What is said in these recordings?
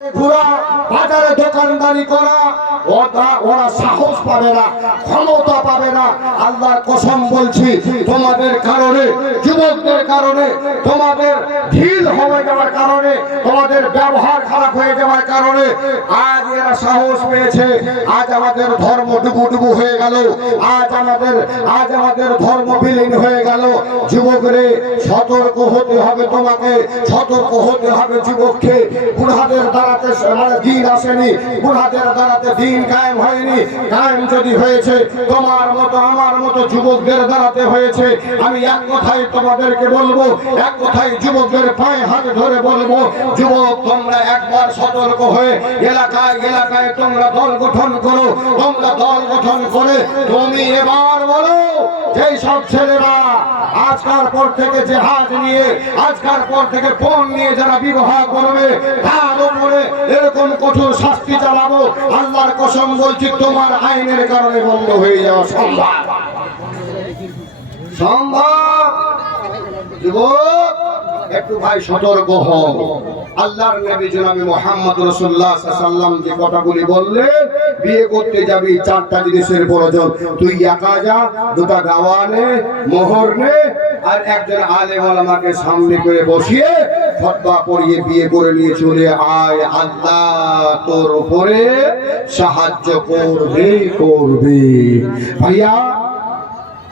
পুরা বাজারে দোকানদারি করা ওরা সাহস পাবে না, ক্ষমতা পাবে না। আল্লাহর কসম বলছি, তোমাদের কারণে, যুবকদের কারণে, তোমাদের ঢিল হয়ে যাওয়ার কারণে, তোমাদের ব্যবহার খারাপ হয়ে যাওয়ার কারণে আজ এরা সাহস পেয়েছে। আজ আমাদের ধর্ম ডুবু হয়ে গেল, আজ আমাদের ধর্ম বিলীন হয়ে গেল। যুবকরে সতর্ক হতে হবে, তোমাকে সতর্ক হতে হবে যুবককে। বুড়াদের দ্বারাতে দিন আসেনি, বুড়াদের দ্বারাতে দিন কায়েম হয়নি। কায়েম যদি হয়েছে তোমার মতো আমার মতো যুবকদের দ্বারাতে হয়েছে। আমি এক কথাই তোমাদেরকে বলবো, এক কথাই যুবকদের পায়ে হাত ধরে বলবো, যুবক তোমরা একবার সতর্ক হয়ে এলাকায় এলাকায় তোমরা দল গঠন করো। তোমরা দল গঠন করে তুমি এবার বলো, যেই সব ছেলেরা আজকাল পর থেকে জেহাদ নিয়ে, আজকাল পর থেকে ফোন নিয়ে যারা বিবাহ করবে, তার উপরে এরকম কঠোর শাস্তি চালাবো। আল্লাহর কসম বলছি, তোমার আইনের কারণে বন্ধ হয়ে যাওয়া সম্ভব। যুবক একটু ভাই সতর্ক হও। আল্লাহর নবী জনাবে মুহাম্মদ রাসূলুল্লাহ সাল্লাল্লাহু আলাইহি ওয়াসাল্লাম যে কথাগুলি বললেন, বিয়ে করতে যাবি চারটা জিনিসের প্রয়োজন। তুই একা যা, দুটা গাওয়া নে, মোহর নে, আর একজন আলেম ওলামাকে সামনে করে বসিয়ে ফতোয়া পড়িয়ে বিয়ে করে নিয়ে চলে আয়। আল্লাহ তোর উপরে সাহায্য করবে। ভাইয়া,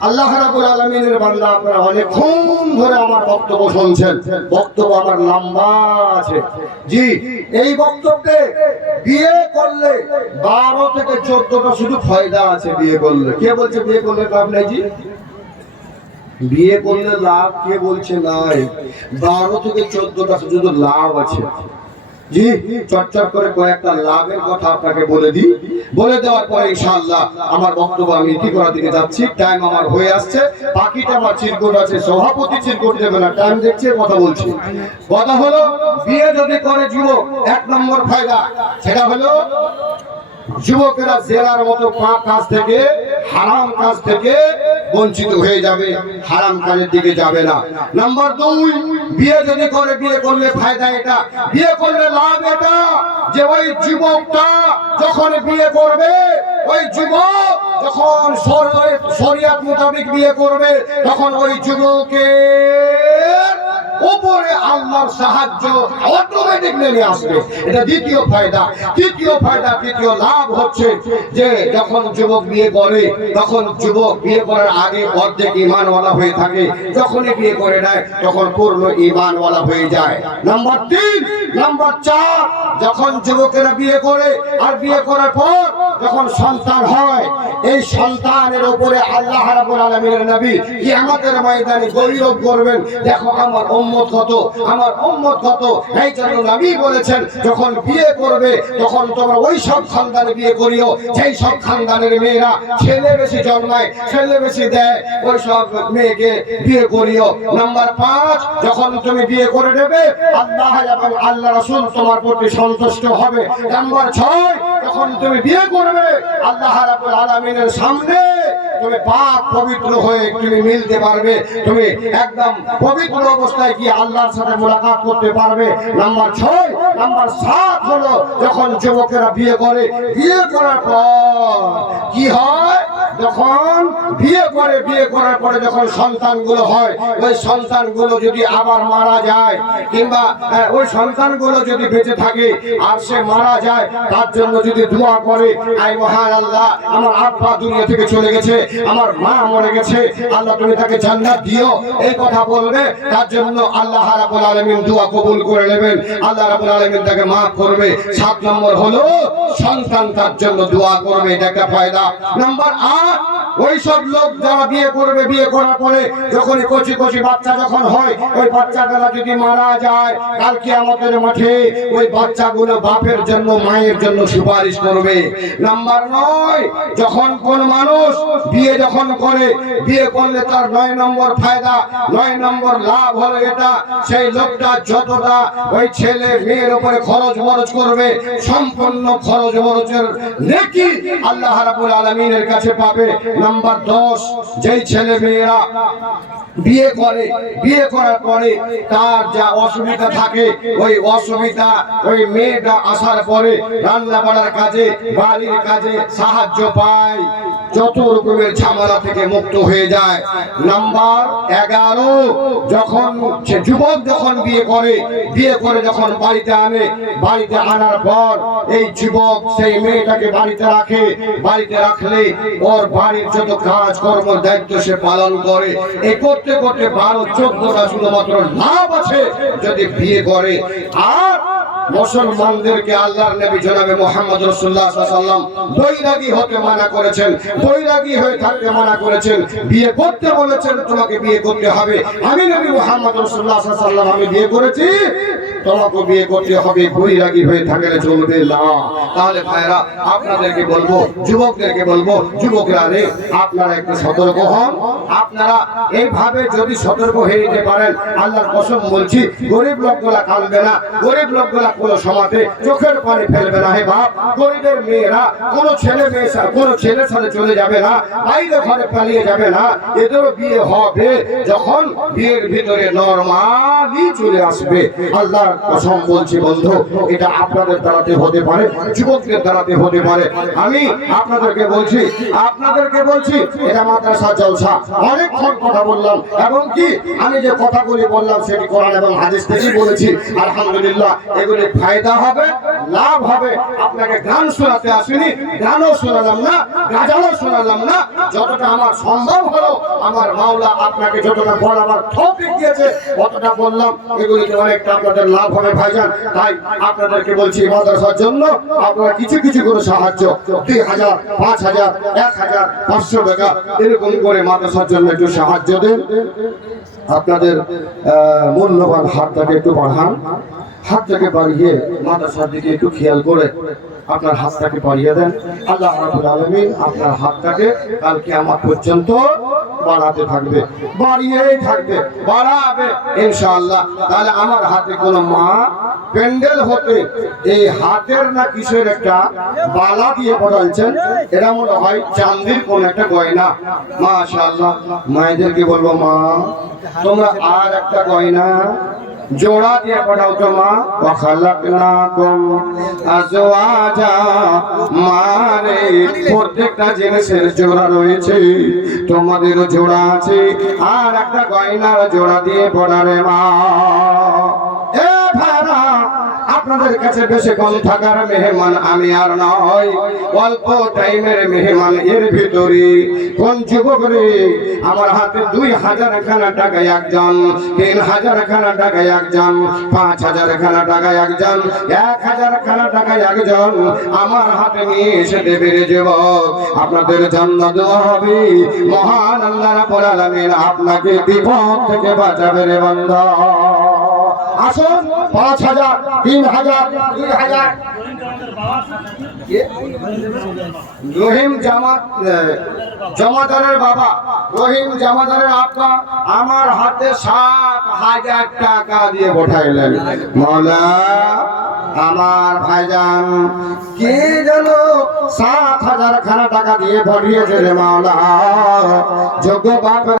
আল্লাহ রাব্বুল আলামিনের বান্দা, আপনারা অনেকক্ষণ ধরে আমার বক্তব্য শুনছেন। বক্তব্য আমার লম্বা আছে। জি, এই বক্তব্যে বিয়ে করলে 12 থেকে 14টা শুধু ফায়দা আছে। বিয়ে করলে কে বলছে বিয়ে করলে লাভ নেই? জি, বিয়ে করলে লাভ কে বলছে নাই? 12 থেকে 14টা শুধু লাভ আছে। জি, চটচট করে কয়েকটা লাভের কথা আপনাকে বলে দিই। বলে দেওয়ার পরে ইনশাআল্লাহ আমার বক্তব্য আমি ইতি করার দিকে যাচ্ছি। টাইম আমার হয়ে আসছে, বাকিটা আমার চিরকুট আছে, সভাপতি চিরকুট দেবে না, টাইম দেখছে, কথা বলছি। কথা হলো, বিয়ে যদি করে যুবক, 1 নম্বর ফায়দা সেটা হলো যুবকেরা জেলার মতো পাপ কাজ থেকে, হারাম কাজ থেকে বঞ্চিত হয়ে যাবে, হারাম কাজের দিকে যাবে না। নাম্বার 2, বিয়ে যদি করে, বিয়ে করলে ফায়দা এটা, বিয়ে করলে লাভ এটা যে ওই যুবকটা যখন বিয়ে করবে, ওই যুবক যখন শরিয়ত মোতাবেক বিয়ে করবে, তখন ওই যুবকের উপরে আল্লাহর সাহায্য অটোমেটিক নেমে আসবে। এটা দ্বিতীয় ফায়দা। তৃতীয় লাভ হচ্ছে যে যখন যুবক বিয়ে করে, তখন যুবক বিয়ে করার আগে অর্ধেক ঈমানওয়ালা হয়ে থাকে, যখনই বিয়ে করে নেয় তখন পূর্ণ ঈমানওয়ালা হয়ে যায়। নাম্বার 3, নাম্বার 4, যখন যুবকেরা বিয়ে করে আর বিয়ে করার পর যখন সন্তান হয়, এই সন্তানের উপরে আল্লাহ রাব্বুল আলামিনের নবী কিয়ামতের ময়দানে গৌরব করবেন, দেখো আমার উম্মত কত, আমার উম্মত কত। এই জন্য নবী বলেছেন, যখন বিয়ে করবে তখন তোমরা ওই সব খানদানে বিয়ে করিও যেই সব খানদানের মেয়েরা ছেলে বেশি জন্মায়, ছেলে বেশি দেয়, ওই সব মেয়েকে বিয়ে করিও। নাম্বার 5, যখন তুমি বিয়ে করে নেবে, আল্লাহ এবং আল্লাহ রাসূল তোমার প্রতি সন্তুষ্ট হবে। নাম্বার 6, যখন তুমি বিয়ে করবে, আল্লাহ রাব্বুল আলামিনের সামনে তুমি পাক পবিত্র হয়ে তুমি মিলতে পারবে, তুমি একদম পবিত্র অবস্থায় গিয়ে আল্লাহর সাথে মুলাকাত করতে পারবে। নাম্বার 6, নাম্বার 7 হলো যখন যুবকেরা বিয়ে করে, বিয়ে করার পর কি হয়, যখন বিয়ে করে, বিয়ে করার পরে যখন সন্তানগুলো হয়, ওই সন্তানগুলো যদি আবার মারা যায়, কিংবা ওই সন্তানগুলো যদি বেঁচে থাকে আর সে মারা যায়, তার জন্য যদি দোয়া করে, আয় মহান আল্লাহ, আমার আব্বা দুনিয়া থেকে চলে গেছে, আমার মা মরে গেছে, আল্লাহ তুমি তাকে জান্নাত দিও, এই কথা বলবে, তার জন্য আল্লাহ রাব্বুল আলামিন দোয়া কবুল করে নেবেন, আল্লাহ রাব্বুল আলামিন তাকে মাফ করবে। 7 নম্বর হলো সন্তান তার জন্য দোয়া করবে, এটা একটা ফায়দা। নাম্বার 8, ওই সব লোক যারা বিয়ে করবে, বিয়ে করার পরে যখন কচি কচি বাচ্চা যখন হয়, ওই বাচ্চাগুলো যদি মারা যায়, কাল কিয়ামতের মাঠে ওই বাচ্চাগুলো বাপের জন্য, মায়ের জন্য সুপারিশ করবে। নাম্বার 9, যখন কোন মানুষ বিয়ে যখন করে, বিয়ে করলে তার 9 নম্বর ফায়দা, 9 নম্বর লাভ হলো এটা, সেই লোকটা যতটা ওই ছেলে মেয়ের উপরে খরচ বরচ করবে, সম্পূর্ণ খরচ বরচের নেকি আল্লাহ রাব্বুল আলামিনের কাছে পাবে। নাম্বার 10, যেই ছেলে মেয়েরা বিয়ে করে, বিয়ে করার পরে তার যা অসুবিধা থাকে ওই অসুবিধা ওই মেয়েটা আসার পরে রান্না বাড়ার কাজে, বাড়ির কাজে সাহায্য পায়, যত রকমের ঝামেলা থেকে মুক্ত হয়ে যায়। নাম্বার 11, যখন যুবক যখন বিয়ে করে যখন বাড়িতে আনে, বাড়িতে আনার পর এই যুবক সেই মেয়েটাকে বাড়িতে রাখে, বাড়িতে রাখলে ওর বাড়ির যত কাজ কর্ম দায়িত্ব সে পালন করে। এই করতে করতে 12-14টা শুধুমাত্র লাভ আছে যদি বিয়ে করে। আর মুসলমানদেরকে আল্লাহর নবী জনাবে মুহাম্মদ রাসূলুল্লাহ সাল্লাল্লাহু আলাইহি ওয়াসাল্লাম বৈরাগী হতে মানা করেছেন, বৈরাগী হয়ে থাকতে মানা করেছেন। বিয়ে করতে বলেছেন, তোমাকে বিয়ে করতে হবে। আমি নবী মুহাম্মদ রাসূলুল্লাহ সাল্লাল্লাহু আলাইহি ওয়াসাল্লাম আমি বিয়ে করেছি, তোমাকে বিয়ে করতে হবে, বৈরাগী হয়ে থাকলে চলবে না। তাহলে ভাইরা আপনাদেরকে বলবো, যুবকদেরকে বলবো, যুবকরা রে আপনারা একটু সতর্ক হন। আপনারা এইভাবে যদি সতর্ক হয়ে যেতে পারেন, আল্লাহর কসম বলছি, গরিব লোকগুলা কাঁদবে না, গরিব লোকগুলা কোনো সমাজে চোখের পানি ফেলবে না। হে বাপ, গরিবের মেয়েরা কোনো ছেলের সাথে চলে যাবে না, বাইরে ঘরে পালিয়ে যাবে না। এদেরও বিয়ে হবে যখন বিয়ের ভিতরে নরমালি চলে আসবে। আল্লাহর কসম বলছি বন্ধু, এটা আপনাদের দ্বারাতে হতে পারে, যুবকদের দ্বারাতে হতে পারে। আমি আপনাদেরকে বলছি এটা মাদ্রাসা জলসা। অনেকক্ষণ কথা বললাম এবং কি আমি যে কথাগুলি বললাম সেটি কোরআন এবং হাদিস থেকেই বলেছি। আলহামদুলিল্লাহ, এগুলি ফায়দা হবে, লাভ হবে। আপনাকে গান শোনাতে আসিনি, গানও শোনালাম না, গাজালও শোনালাম না। যতটা আমার সম্ভব হলো, আমার মাওলা আপনাকে যতটা বলাবার তৌফিক দিয়েছে ততটা বললাম। এগুলিতে অনেকটা আপনাদের লাভ হবে ভাইজান। তাই আপনাদেরকে বলছি, মাদ্রাসার জন্য আপনারা কিছু কিছু করে সাহায্য, 2000, 5000, 1000, 500 টাকা এরকম করে মাদ্রাসার জন্য একটু সাহায্য দেন। আপনাদের মূল্যবান হাতটাকে একটু বাড়ান, হাতটাকে বাড়িয়ে মাদ্রাসার দিকে একটু খেয়াল করে আপনার হাতটাকে বাড়িয়ে দেন। আল্লাহ রাব্বুল আলামিন আপনার হাতটাকে কাল কিয়ামত পর্যন্ত বাড়াতে থাকবে, বাড়িয়েই থাকবে, বাড়াবে ইনশাআল্লাহ। তাহলে আমার হাতে কোনো মা প্যান্ডেল হতে এই হাতের না কিসের একটা বালা দিয়ে পড়াচ্ছেন, এটা মনে হয় চাঁদির কোন একটা গয়না। মাশাআল্লাহ, মায়েদেরকে বলবো, মা তোমরা আর একটা গয়না জোড়া দিয়ে পড়াও তো মা। ওয়াখালাকনাকুম আজওয়াজা, মারে প্রত্যেকটা জিনিসের জোড়া রয়েছে, তোমাদেরও জোড়া আছে, আর একটা গয়নার জোড়া দিয়ে পড়ারে মা। এ ভাইরা, আপনাদের কাছে বেশিক্ষণ থাকার মেহমান আমি আর নয়, অল্প টাইমের মেহমান। এর ভিতরে কোন যুবক রে আমার হাতে 2000 খানা টাকা একজন, 3000 খানা টাকা একজন, 5000 খানা টাকা একজন, 1000 খানা টাকা একজন আমার হাতে নিয়ে এসে দেবে রে যুবক, আপনাদের জান্নাত হবে। মহান আল্লাহ রাব্বুল আলামিন আপনাকে বিপদ থেকে বাঁচাবে রে বান্দা। আসুন, 5000, 3000, 2000। রহিম জমাদারের বাবা, রহিম জমাদারের আব্বা আমার হাতে 7000 টাকা দিয়ে পাঠাইলেন। মাওলা, আমার ভাইজান কি যেন 7000 খানা টাকা দিয়ে পাঠিয়েছে রে মাওলা। যোগ্য বাপ